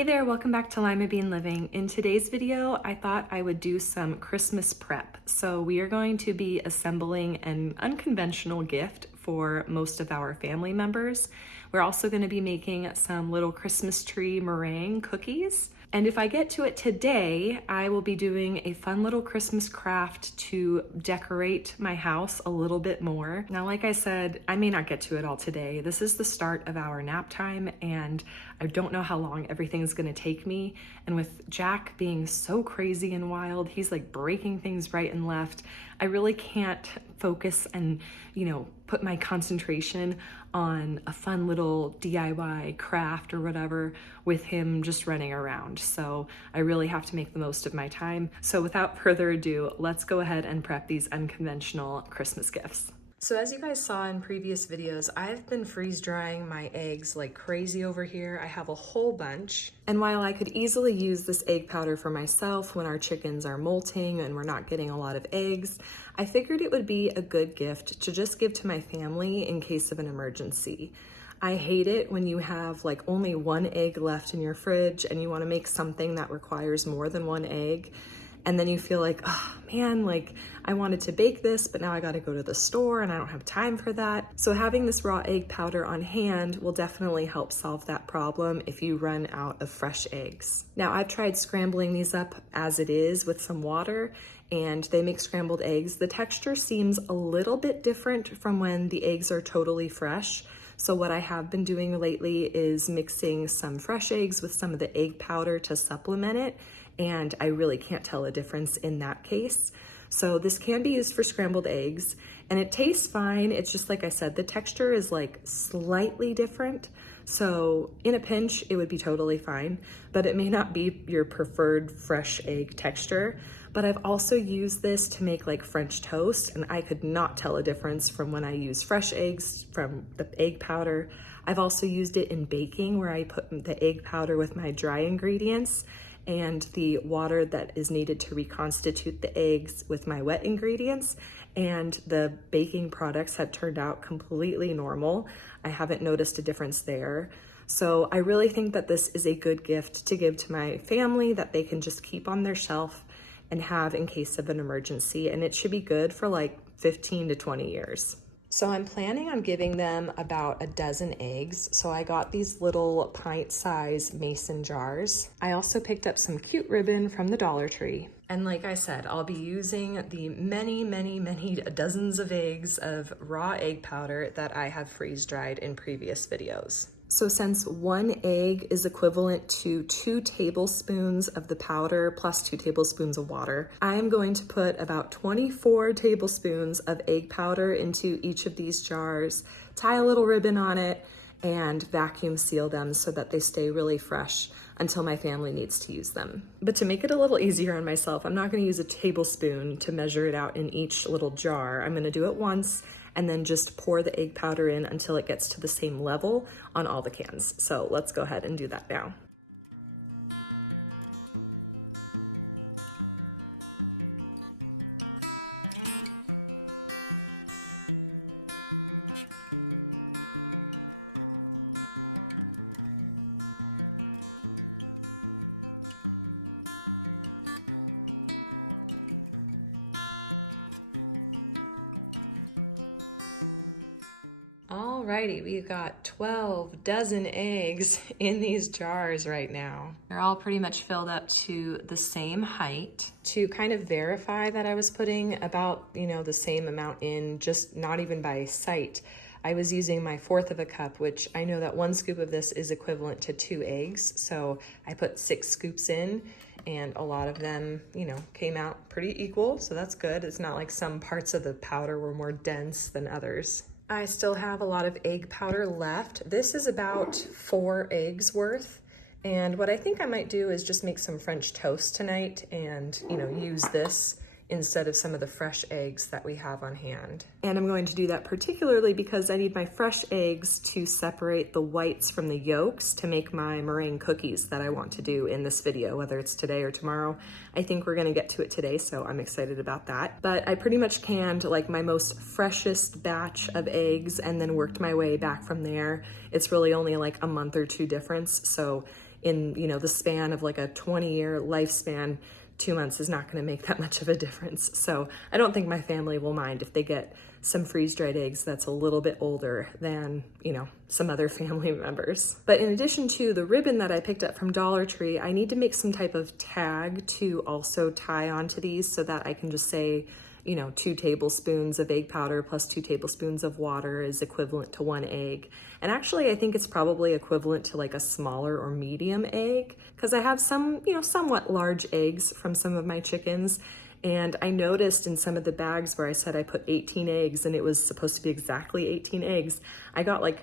Hey there, welcome back to Limabean Living. In today's video, I thought I would do some Christmas prep. So we are going to be assembling an unconventional gift for most of our family members. We're also going to be making some little Christmas tree meringue cookies. And if I get to it today, I will be doing a fun little Christmas craft to decorate my house a little bit more. Now, like I said, I may not get to it all today. This is the start of our nap time, and I don't know how long everything's gonna take me. And with Jack being so crazy and wild, he's like breaking things right and left. I really can't focus and, put my concentration on a fun little DIY craft or whatever with him just running around. So I really have to make the most of my time. So without further ado, let's go ahead and prep these unconventional Christmas gifts. So as you guys saw in previous videos, I've been freeze drying my eggs like crazy over here. I have a whole bunch. And while I could easily use this egg powder for myself when our chickens are molting and we're not getting a lot of eggs, I figured it would be a good gift to just give to my family in case of an emergency. I hate it when you have like only one egg left in your fridge and you want to make something that requires more than one egg. And then you feel like, oh man, like I wanted to bake this, but now I got to go to the store and I don't have time for that. So having this raw egg powder on hand will definitely help solve that problem if you run out of fresh eggs. Now I've tried scrambling these up as it is with some water, and they make scrambled eggs. The texture seems a little bit different from when the eggs are totally fresh. So what I have been doing lately is mixing some fresh eggs with some of the egg powder to supplement it, and I really can't tell a difference in that case. So this can be used for scrambled eggs, and it tastes fine. It's just like I said, the texture is like slightly different. So in a pinch, it would be totally fine, but it may not be your preferred fresh egg texture. But I've also used this to make like French toast, and I could not tell a difference from when I use fresh eggs from the egg powder. I've also used it in baking, where I put the egg powder with my dry ingredients and the water that is needed to reconstitute the eggs with my wet ingredients, and the baking products have turned out completely normal. I haven't noticed a difference there. So I really think that this is a good gift to give to my family that they can just keep on their shelf and have in case of an emergency, and it should be good for like 15 to 20 years. So I'm planning on giving them about a dozen eggs. So I got these little pint-sized mason jars. I also picked up some cute ribbon from the Dollar Tree. And like I said, I'll be using the many dozens of eggs of raw egg powder that I have freeze-dried in previous videos. So since one egg is equivalent to 2 tablespoons of the powder plus 2 tablespoons of water, I am going to put about 24 tablespoons of egg powder into each of these jars, tie a little ribbon on it, and vacuum seal them so that they stay really fresh until my family needs to use them. But to make it a little easier on myself, I'm not going to use a tablespoon to measure it out in each little jar. I'm going to do it once and then just pour the egg powder in until it gets to the same level on all the cans. So let's go ahead and do that now. Alrighty, we've got 12 dozen eggs in these jars right now. They're all pretty much filled up to the same height. To kind of verify that I was putting about, the same amount in, just not even by sight, I was using my 1/4 of a cup, which I know that 1 scoop of this is equivalent to 2 eggs. So I put 6 scoops in, and a lot of them, came out pretty equal. So that's good. It's not like some parts of the powder were more dense than others. I still have a lot of egg powder left. This is about 4 eggs worth. And what I think I might do is just make some French toast tonight and, use this instead of some of the fresh eggs that we have on hand. And I'm going to do that particularly because I need my fresh eggs to separate the whites from the yolks to make my meringue cookies that I want to do in this video, whether it's today or tomorrow. I think we're gonna get to it today, so I'm excited about that. But I pretty much canned like my most freshest batch of eggs and then worked my way back from there. It's really only like a month or 2 difference, so in, the span of like a 20-year lifespan, 2 months is not going to make that much of a difference. So I don't think my family will mind if they get some freeze-dried eggs that's a little bit older than, some other family members. But in addition to the ribbon that I picked up from Dollar Tree, I need to make some type of tag to also tie onto these so that I can just say, 2 tablespoons of egg powder plus 2 tablespoons of water is equivalent to 1 egg. And actually, I think it's probably equivalent to like a smaller or medium egg, because I have some, somewhat large eggs from some of my chickens. And I noticed in some of the bags where I said I put 18 eggs and it was supposed to be exactly 18 eggs, I got like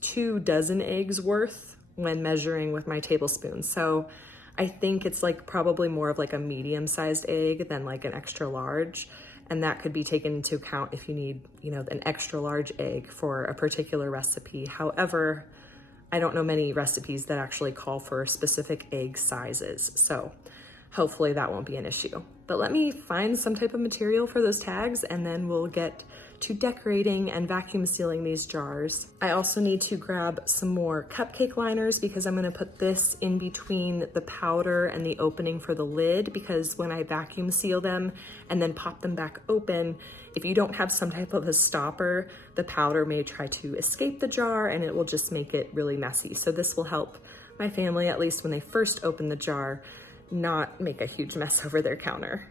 2 dozen eggs worth when measuring with my tablespoon. So I think it's like probably more of like a medium-sized egg than like an extra large. And that could be taken into account if you need, an extra large egg for a particular recipe. However, I don't know many recipes that actually call for specific egg sizes. So hopefully that won't be an issue. But let me find some type of material for those tags and then we'll get to decorating and vacuum sealing these jars. I also need to grab some more cupcake liners because I'm gonna put this in between the powder and the opening for the lid, because when I vacuum seal them and then pop them back open, if you don't have some type of a stopper, the powder may try to escape the jar and it will just make it really messy. So this will help my family, at least when they first open the jar, not make a huge mess over their counter.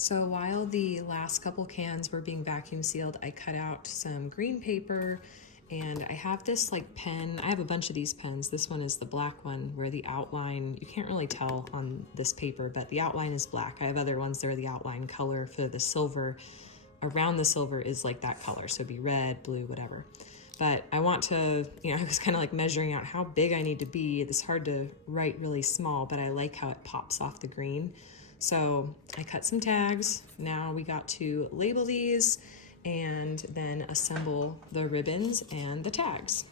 So while the last couple cans were being vacuum sealed, I cut out some green paper and I have this like pen. I have a bunch of these pens. This one is the black one where the outline, you can't really tell on this paper, but the outline is black. I have other ones that are the outline color for the silver. Around the silver is like that color. So it'd be red, blue, whatever. But I want to, I was kind of like measuring out how big I need to be. It's hard to write really small, but I like how it pops off the green. So I cut some tags. Now we got to label these and then assemble the ribbons and the tags.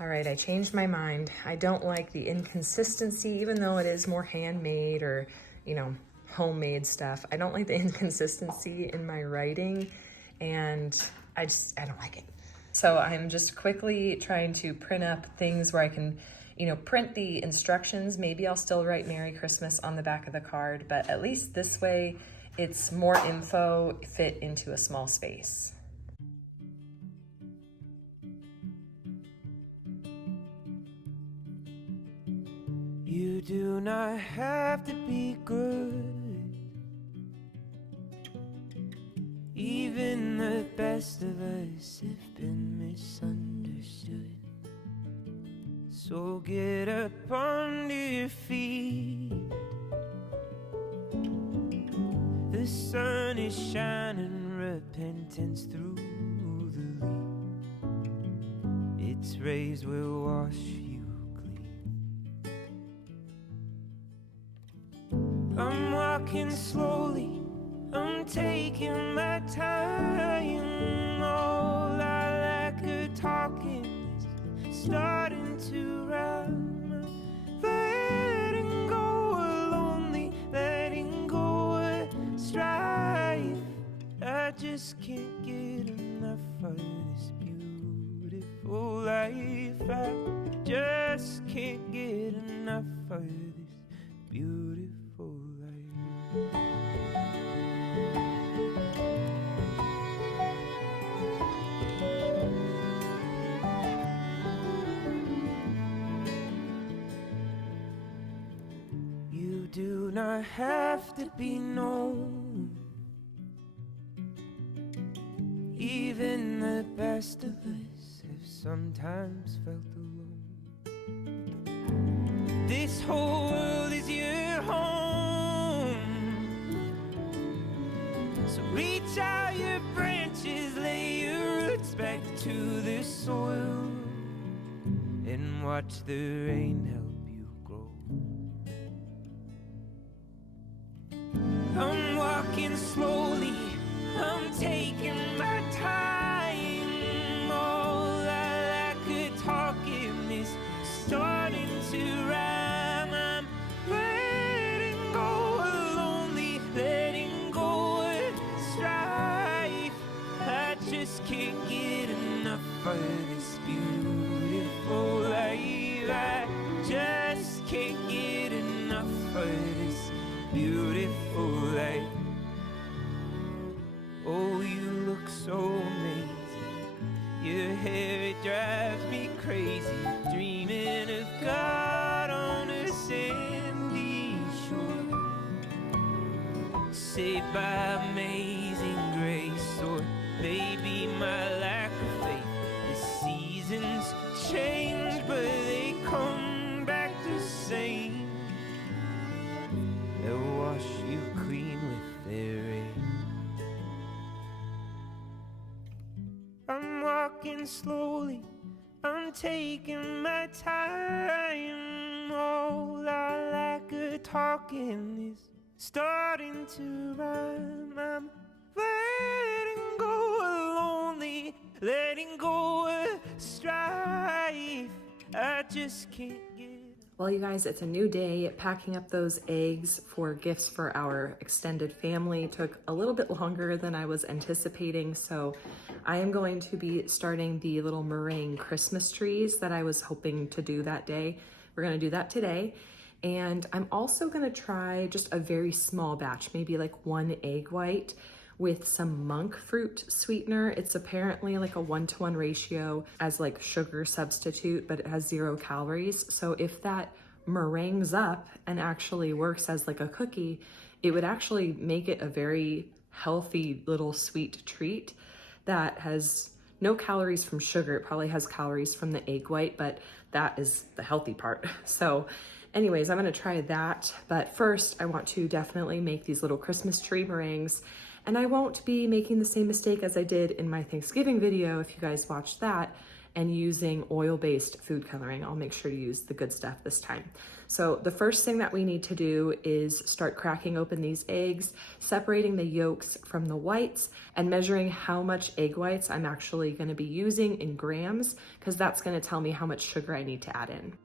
All right, I changed my mind. I don't like the inconsistency, even though it is more handmade or, homemade stuff. I don't like the inconsistency in my writing, and I don't like it. So I'm just quickly trying to print up things where I can, print the instructions. Maybe I'll still write Merry Christmas on the back of the card, but at least this way it's more info fit into a small space. You do not have to be good. Even the best of us have been misunderstood. So get up onto your feet. The sun is shining repentance through the leaf. Its rays will wash you clean. I'm walking slowly, I'm taking my time. All I like are talking is starting to rhyme. Letting go of lonely, letting go of strife. I just can't get enough of this beautiful life. I just can't get enough of this beautiful life. not have to be known. Even the best of us have sometimes felt alone. This whole world is your home, so reach out your branches, lay your roots back to the soil, and watch the rain help you grow. I'm walking slowly, I'm taking my time. All I like a talking is starting to rhyme. I'm letting go of lonely, letting go of strife. I just can't get enough of this beautiful life. I just can't get enough of this beautiful life. Oh, you look so amazing. Your hair, it drives me crazy. Dreaming of God on a sandy shore, saved by amazing grace. Or maybe my lack of faith. The seasons change, but they come back the same. They'll wash you clean with their rain. I'm walking slowly, I'm taking my time. All I like a talking is starting to rhyme. I'm letting go of lonely, letting go of strife. I just can't get. Well, you guys, it's a new day. Packing up those eggs for gifts for our extended family took a little bit longer than I was anticipating, so I am going to be starting the little meringue Christmas trees that I was hoping to do that day. We're gonna do that today, and I'm also gonna try just a very small batch, maybe like 1 egg white with some monk fruit sweetener. It's apparently like a 1-to-1 ratio as like sugar substitute, but it has 0 calories. So if that meringues up and actually works as like a cookie, it would actually make it a very healthy little sweet treat that has no calories from sugar. It probably has calories from the egg white, but that is the healthy part. So anyways, I'm gonna try that. But first I want to definitely make these little Christmas tree meringues. And I won't be making the same mistake as I did in my Thanksgiving video, if you guys watched that, and using oil-based food coloring. I'll make sure to use the good stuff this time. So the first thing that we need to do is start cracking open these eggs, separating the yolks from the whites, and measuring how much egg whites I'm actually gonna be using in grams, because that's gonna tell me how much sugar I need to add in.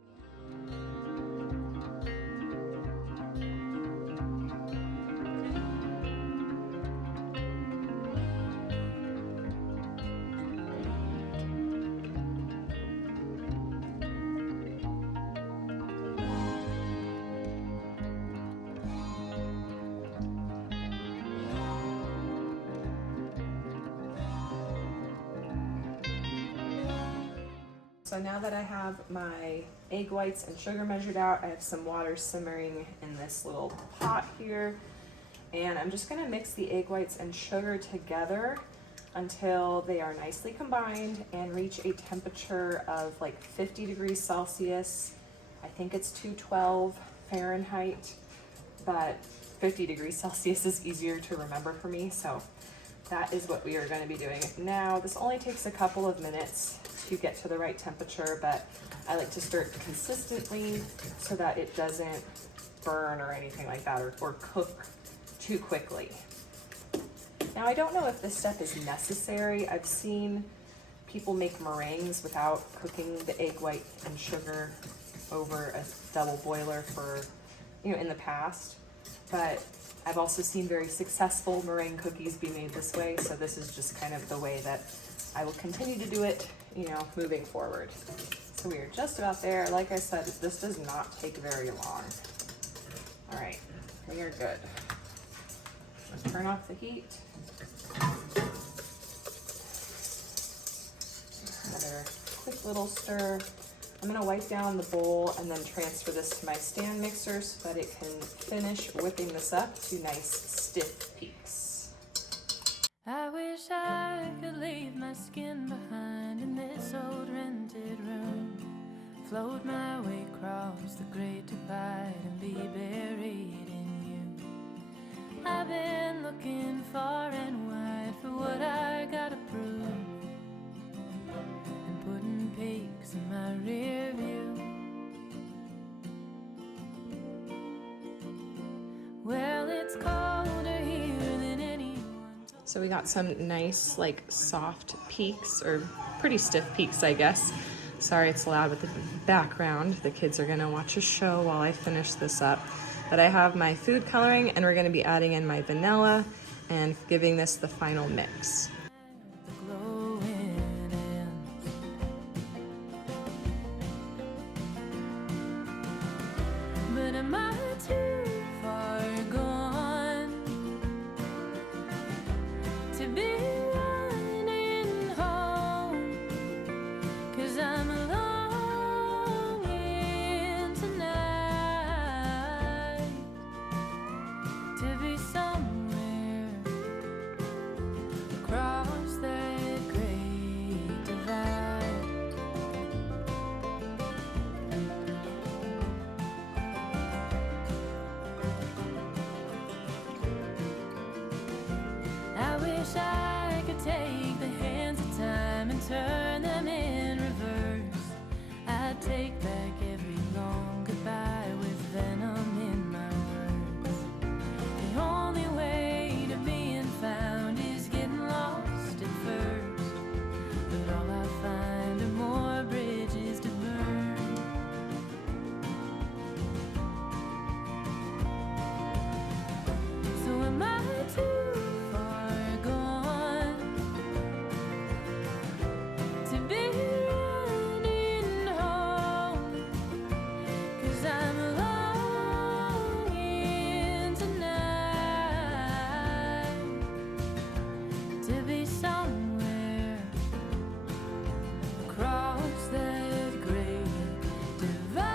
So now that I have my egg whites and sugar measured out, I have some water simmering in this little pot here. And I'm just gonna mix the egg whites and sugar together until they are nicely combined and reach a temperature of like 50 degrees Celsius. I think it's 212 Fahrenheit, but 50 degrees Celsius is easier to remember for me. So that is what we are gonna be doing now. This only takes a couple of minutes to get to the right temperature, but I like to stir it consistently so that it doesn't burn or anything like that, or cook too quickly. Now, I don't know if this step is necessary. I've seen people make meringues without cooking the egg white and sugar over a double boiler for, in the past, but I've also seen very successful meringue cookies be made this way, so this is just kind of the way that I will continue to do it, moving forward. So we are just about there. Like I said, this does not take very long. All right, we are good. Let's turn off the heat. Another quick little stir. I'm gonna wipe down the bowl and then transfer this to my stand mixer so that it can finish whipping this up to nice stiff peaks. I wish I could leave my skin behind in this old rented room, float my way across the great divide and be buried in you. I've been looking far and wide for what I gotta prove, and putting peaks in my rear view. Well, it's colder here than anyone. So we got some nice, like, soft peaks, or pretty stiff peaks, I guess. Sorry it's loud with the background. The kids are gonna watch a show while I finish this up. But I have my food coloring, and we're gonna be adding in my vanilla and giving this the final mix. The glowing ends. But am I too far gone to be running home? 'Cause I'm longing tonight to be somewhere across that great divide. I wish I could take the hands of time and turn them in reverse. I'd take back every long goodbye with venom in my words. The only way to being found is getting lost at first, but all I find are more bridges to burn. So am I too far gone to be running home? 'Cause I'm longing tonight to be somewhere across that great divide.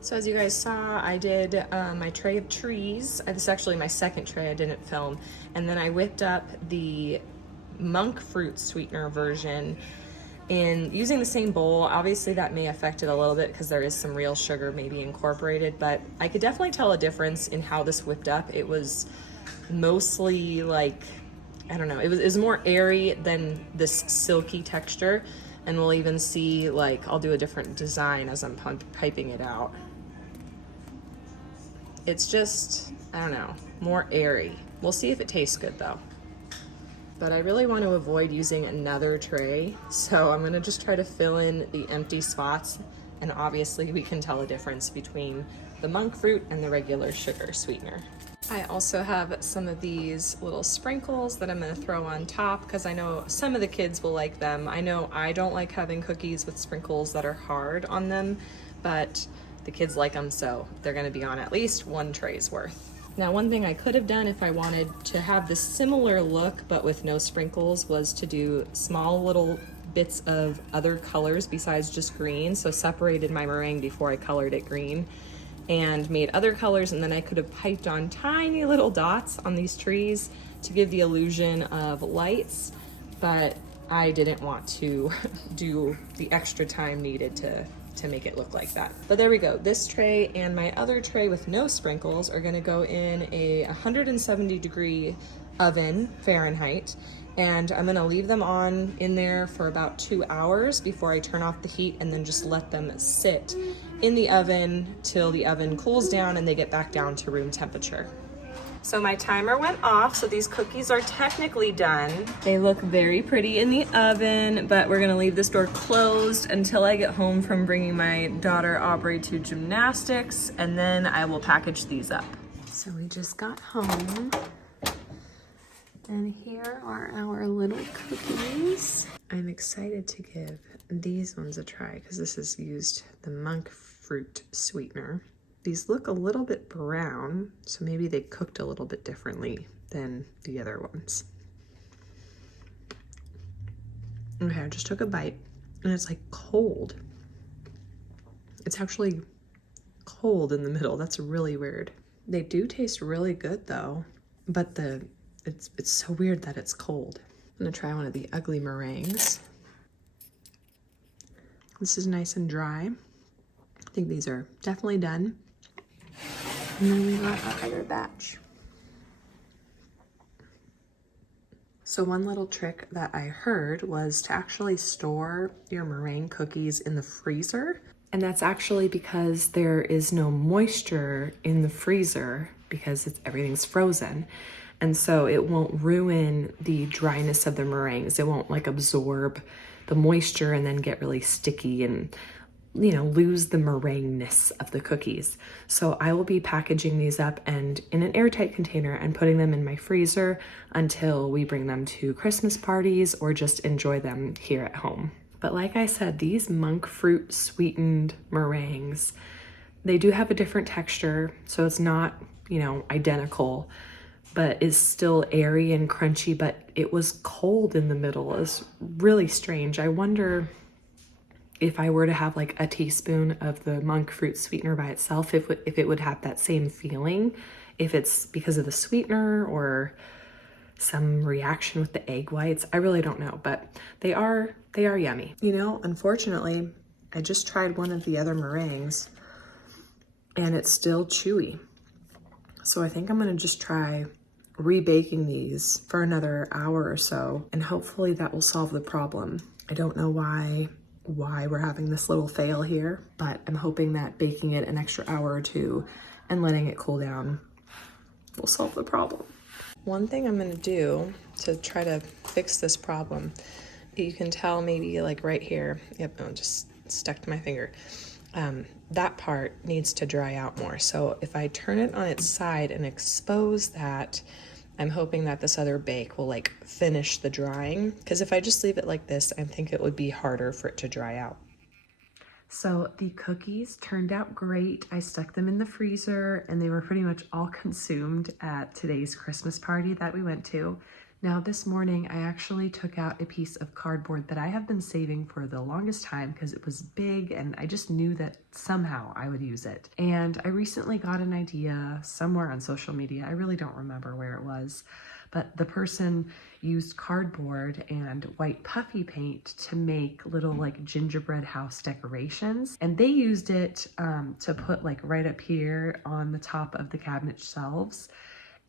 So as you guys saw, I did my tray of trees. This is actually my second tray I didn't film. And then I whipped up the monk fruit sweetener version in using the same bowl. Obviously that may affect it a little bit because there is some real sugar maybe incorporated, but I could definitely tell a difference in how this whipped up. It was mostly like, I don't know, it was more airy than this silky texture. And we'll even see, like, I'll do a different design as I'm piping it out. It's just, I don't know, more airy. We'll see if it tastes good though. But I really want to avoid using another tray, so I'm gonna just try to fill in the empty spots, and obviously we can tell a difference between the monk fruit and the regular sugar sweetener. I also have some of these little sprinkles that I'm gonna throw on top because I know some of the kids will like them. I know I don't like having cookies with sprinkles that are hard on them, but the kids like them, so they're gonna be on at least one tray's worth. Now, one thing I could have done if I wanted to have this similar look but with no sprinkles was to do small little bits of other colors besides just green. So separated my meringue before I colored it green and made other colors, and then I could have piped on tiny little dots on these trees to give the illusion of lights, but I didn't want to do the extra time needed to make it look like that. But there we go. This tray and my other tray with no sprinkles are gonna go in a 170-degree oven, Fahrenheit, and I'm gonna leave them on in there for about 2 hours before I turn off the heat, and then just let them sit in the oven till the oven cools down and they get back down to room temperature. So my timer went off, so these cookies are technically done. They look very pretty in the oven, but we're gonna leave this door closed until I get home from bringing my daughter Aubrey to gymnastics, and then I will package these up. So we just got home, and here are our little cookies. I'm excited to give these ones a try because this has used the monk fruit sweetener. These look a little bit brown, so maybe they cooked a little bit differently than the other ones. Okay, I just took a bite and it's like cold. It's actually cold in the middle. That's really weird. They do taste really good though, but it's so weird that it's cold. I'm gonna try one of the ugly meringues. This is nice and dry. I think these are definitely done. And then we got our other batch. So one little trick that I heard was to actually store your meringue cookies in the freezer. And that's actually because there is no moisture in the freezer because everything's frozen. And so it won't ruin the dryness of the meringues. It won't like absorb the moisture and then get really sticky and, you know, lose the meringueness of the cookies. So I will be packaging these up and in an airtight container and putting them in my freezer until we bring them to Christmas parties or just enjoy them here at home. But like I said, these monk fruit sweetened meringues, they do have a different texture. So it's not, you know, identical, but is still airy and crunchy, but it was cold in the middle. It was really strange. I wonder if I were to have like a teaspoon of the monk fruit sweetener by itself, if it would have that same feeling, if it's because of the sweetener or some reaction with the egg whites. I really don't know, but they are yummy. You know, unfortunately, I just tried one of the other meringues and it's still chewy. So I think I'm gonna just try rebaking these for another hour or so, and hopefully that will solve the problem. I don't know why we're having this little fail here, but I'm hoping that baking it an extra hour or two and letting it cool down will solve the problem. One thing I'm gonna do to try to fix this problem, you can tell maybe like right here, yep, I just stuck to my finger. That part needs to dry out more. So if I turn it on its side and expose that, I'm hoping that this other bake will like finish the drying, because if I just leave it like this, I think it would be harder for it to dry out. So the cookies turned out great. I stuck them in the freezer and they were pretty much all consumed at today's Christmas party that we went to. Now this morning, I actually took out a piece of cardboard that I have been saving for the longest time because it was big and I just knew that somehow I would use it. And I recently got an idea somewhere on social media. I really don't remember where it was, but the person used cardboard and white puffy paint to make little like gingerbread house decorations. And they used it to put like right up here on the top of the cabinet shelves,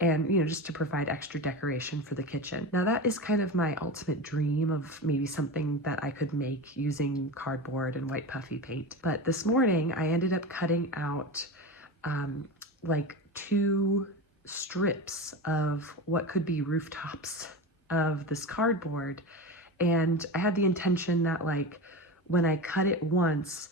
and, you know, just to provide extra decoration for the kitchen. Now that is kind of my ultimate dream of maybe something that I could make using cardboard and white puffy paint. But this morning I ended up cutting out like 2 strips of what could be rooftops of this cardboard. And I had the intention that like when I cut it once,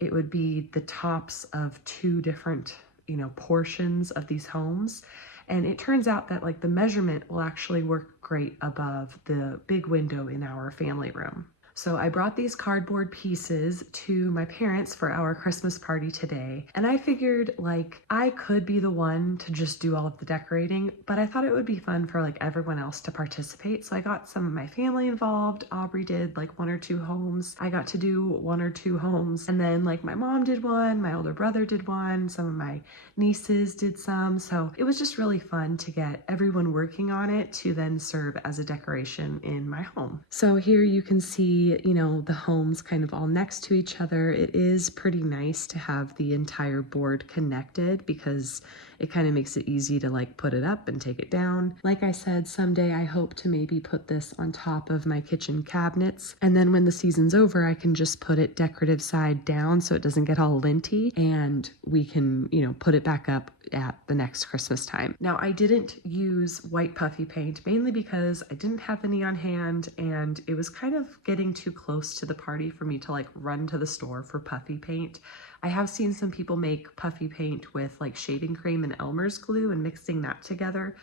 it would be the tops of 2 different, you know, portions of these homes. And it turns out that like the measurement will actually work great above the big window in our family room. So I brought these cardboard pieces to my parents for our Christmas party today. And I figured like I could be the one to just do all of the decorating, but I thought it would be fun for like everyone else to participate. So I got some of my family involved. Aubrey did like 1 or 2 homes. I got to do 1 or 2 homes. And then like my mom did one, my older brother did one, some of my nieces did some. So it was just really fun to get everyone working on it to then serve as a decoration in my home. So here you can see, you know, the homes kind of all next to each other. It is pretty nice to have the entire board connected because it kind of makes it easy to like put it up and take it down. Like I said, someday I hope to maybe put this on top of my kitchen cabinets. And then when the season's over, I can just put it decorative side down so it doesn't get all linty, and we can, you know, put it back up at the next Christmas time. Now I didn't use white puffy paint mainly because I didn't have any on hand and it was kind of getting too close to the party for me to like run to the store for puffy paint. I have seen some people make puffy paint with like shaving cream and Elmer's glue and mixing that together,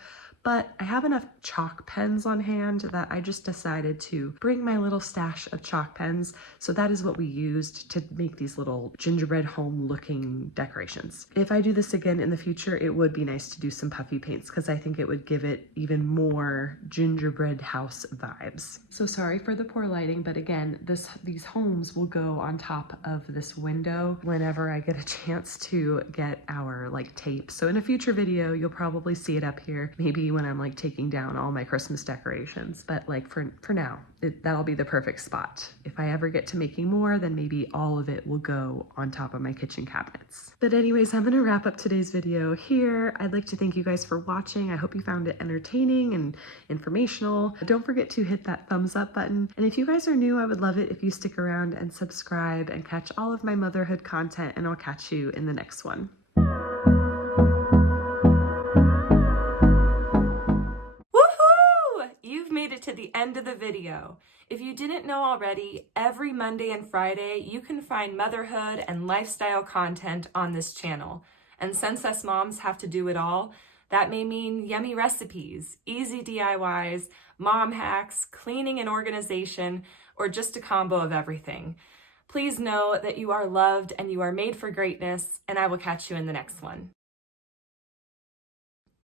but I have enough chalk pens on hand that I just decided to bring my little stash of chalk pens. So that is what we used to make these little gingerbread home looking decorations. If I do this again in the future, it would be nice to do some puffy paints because I think it would give it even more gingerbread house vibes. So sorry for the poor lighting, but again, these homes will go on top of this window whenever I get a chance to get our like tape. So in a future video, you'll probably see it up here, maybe when I'm like taking down all my Christmas decorations. But like for now, that'll be the perfect spot. If I ever get to making more, then maybe all of it will go on top of my kitchen cabinets. But anyways, I'm gonna wrap up today's video here. I'd like to thank you guys for watching. I hope you found it entertaining and informational. Don't forget to hit that thumbs up button. And if you guys are new, I would love it if you stick around and subscribe and catch all of my motherhood content, and I'll catch you in the next one. You've made it to the end of the video. If you didn't know already, every Monday and Friday, you can find motherhood and lifestyle content on this channel. And since us moms have to do it all, that may mean yummy recipes, easy DIYs, mom hacks, cleaning and organization, or just a combo of everything. Please know that you are loved and you are made for greatness, and I will catch you in the next one.